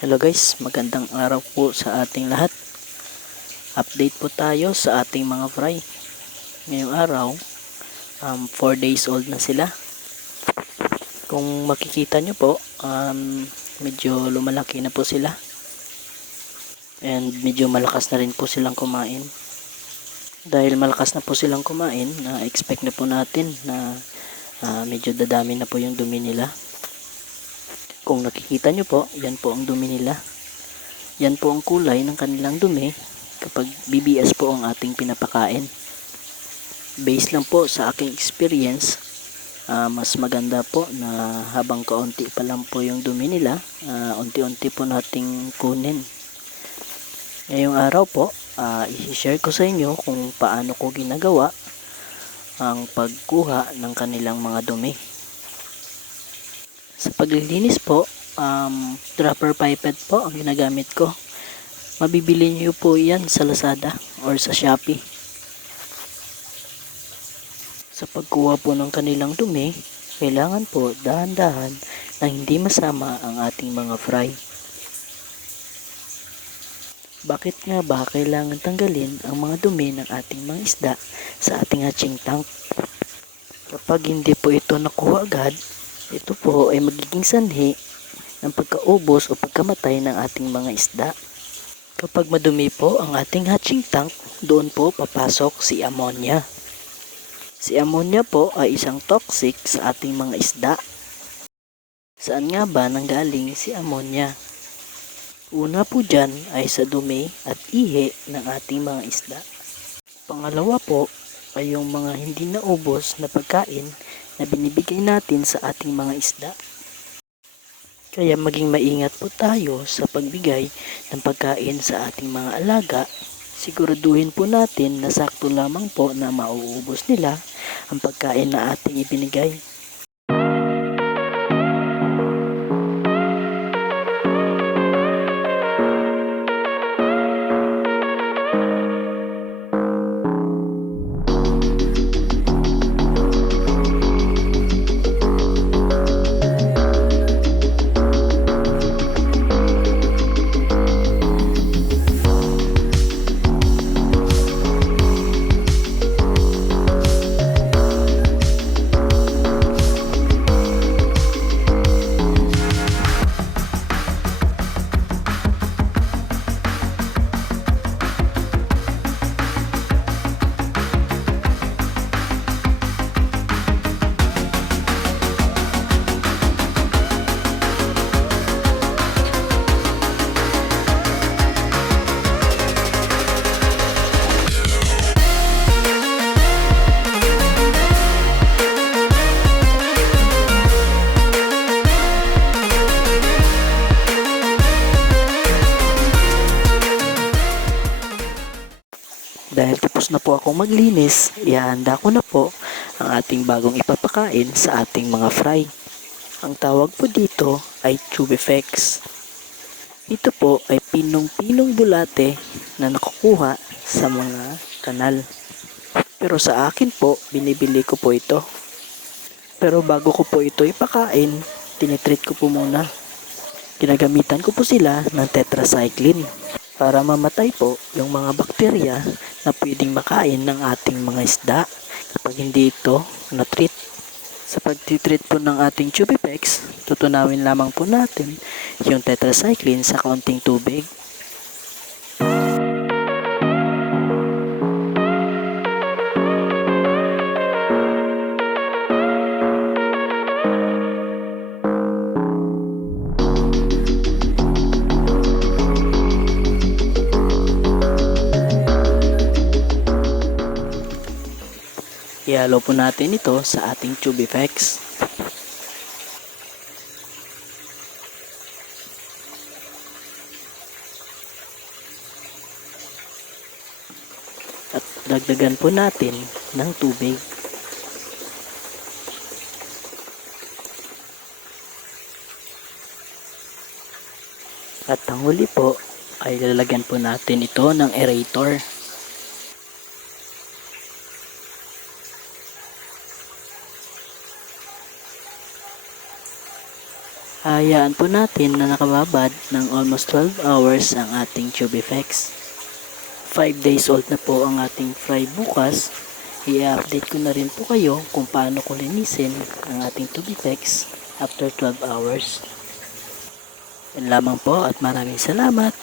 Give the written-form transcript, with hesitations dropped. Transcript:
Hello guys, magandang araw po sa ating lahat. Update po tayo sa ating mga fry. Ngayong araw, 4 days old na sila. Kung makikita nyo po, medyo lumalaki na po sila. And medyo malakas na rin po silang kumain. Dahil malakas na po silang kumain, expect na po natin na medyo dadami na po yung dumi nila. Kung nakikita nyo po, yan po ang dumi nila. Yan po ang kulay ng kanilang dumi kapag BBS po ang ating pinapakain. Based lang po sa aking experience, mas maganda po na habang kaunti pa lang po yung dumi nila, unti-unti po nating kunin. Ngayong araw po, i-share ko sa inyo kung paano ko ginagawa ang pagkuha ng kanilang mga dumi. Sa paglilinis po, dropper pipette po ang ginagamit ko. Mabibili niyo po yan sa Lazada or sa Shopee. Sa pagkuha po ng kanilang dumi, kailangan po dahan-dahan na hindi masama ang ating mga fry. Bakit nga ba kailangan tanggalin ang mga dumi ng ating mga isda sa ating hatching tank? Kapag hindi po ito nakuha agad, ito po ay magiging sanhi ng pagkaubos o pagkamatay ng ating mga isda. Kapag madumi po ang ating hatching tank, doon po papasok si ammonia. Si ammonia po ay isang toxic sa ating mga isda. Saan nga ba nanggaling si ammonia? Una po dyan ay sa dumi at ihi ng ating mga isda. Pangalawa po ay yung mga hindi naubos na pagkain na binibigay natin sa ating mga isda. Kaya maging maingat po tayo sa pagbigay ng pagkain sa ating mga alaga. Siguraduhin po natin na sakto lamang po na mauubos nila ang pagkain na ating ibinigay. Dahil tapos na po akong maglinis, ihahanda ko na po ang ating bagong ipapakain sa ating mga fry. Ang tawag po dito ay Tubifex. Ito po ay pinong-pinong bulate na nakukuha sa mga kanal. Pero sa akin po, binibili ko po ito. Pero bago ko po ito ipakain, tinitreat ko po muna. Ginagamitan ko po sila ng tetracycline para mamatay po yung mga bakterya na pwedeng makain ng ating mga isda kapag hindi ito na-treat. Sa pagtitreat po ng ating Tubifex, tutunawin lamang po natin yung tetracycline sa kaunting tubig. Ihalo po natin ito sa ating Tubifex. At dagdagan po natin ng tubig. At ang huli po ay lalagyan po natin ito ng aerator. Hahayaan po natin na nakababad ng almost 12 hours ang ating tube effects. 5 days old na po ang ating fry bukas. I-update ko na rin po kayo kung paano ko linisin ang ating tube effects after 12 hours. Yan lamang po at maraming salamat.